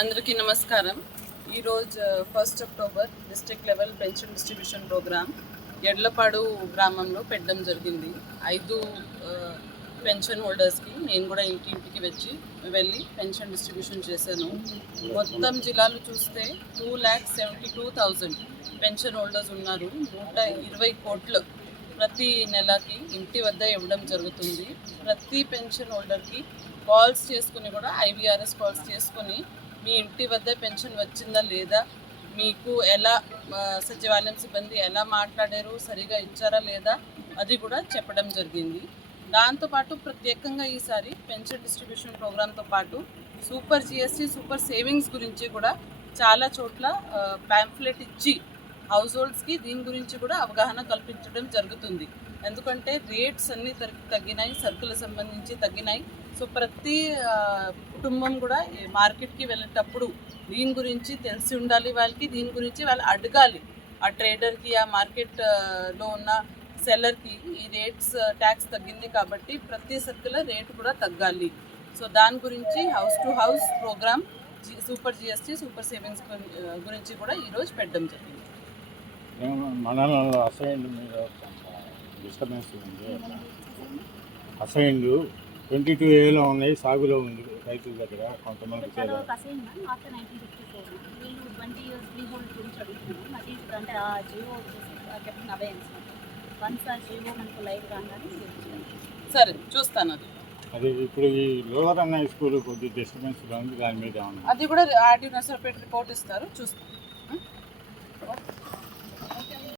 అందరికీ నమస్కారం. ఈరోజు 1 October district level pension distribution program Edlapadu గ్రామంలో పెట్టడం జరిగింది. 5 పెన్షన్ హోల్డర్స్కి నేను కూడా ఇంటింటికి వెళ్ళి పెన్షన్ డిస్ట్రిబ్యూషన్ చేశాను. మొత్తం జిల్లాలు చూస్తే 2,72,000 పెన్షన్ హోల్డర్స్ ఉన్నారు. 120 కోట్లు ప్రతి నెలకి ఇంటి వద్ద ఇవ్వడం జరుగుతుంది. ప్రతి పెన్షన్ హోల్డర్కి కాల్స్ చేసుకుని కూడా IVRS కాల్స్ చేసుకొని మీ ఇంటి వద్ద పెన్షన్ వచ్చిందా లేదా, మీకు ఎలా సచివాలయం సిబ్బంది ఎలా మాట్లాడారు, సరిగా ఇచ్చారా లేదా అది కూడా చెప్పడం జరిగింది. దాంతోపాటు ప్రత్యేకంగా ఈసారి పెన్షన్ డిస్ట్రిబ్యూషన్ ప్రోగ్రాంతో పాటు సూపర్ GST సూపర్ సేవింగ్స్ గురించి కూడా చాలా చోట్ల ప్యాంఫ్లెట్ ఇచ్చి హౌస్ హోల్డ్స్కి దీని గురించి కూడా అవగాహన కల్పించడం జరుగుతుంది. ఎందుకంటే రేట్స్ అన్నీ తగ్గినాయి, సరుకులకు సంబంధించి తగ్గినాయి. సో ప్రతి కుటుంబం కూడా మార్కెట్కి వెళ్ళేటప్పుడు దీని గురించి తెలిసి ఉండాలి. వాళ్ళకి దీని గురించి వాళ్ళు అడగాలి. ఆ ట్రేడర్కి, ఆ మార్కెట్లో ఉన్న సెల్లర్కి ఈ రేట్స్ ట్యాక్స్ తగ్గింది కాబట్టి ప్రతి సరుకుల రేటు కూడా తగ్గాలి. సో దాని గురించి house to house program super GST super savings గురించి కూడా ఈరోజు పెట్టడం జరిగింది. మండలంలో అసైన్డ్ మీద డిస్టర్బెన్స్ ఉంది. అసైన్డ్ 22Aలో ఉన్నాయి, సాగులో ఉంది రైతుల దగ్గర కొంతమంది. సరే చూస్తాను. అది ఇప్పుడు ఈ లోవర్ అన్న స్కూల్ కొద్దిగా డిస్టర్బెన్స్ ఉంది, దాని మీద అది కూడా ఆర్డీ నర్సరావుపేట రిపోర్ట్ ఇస్తారు, చూస్తాను.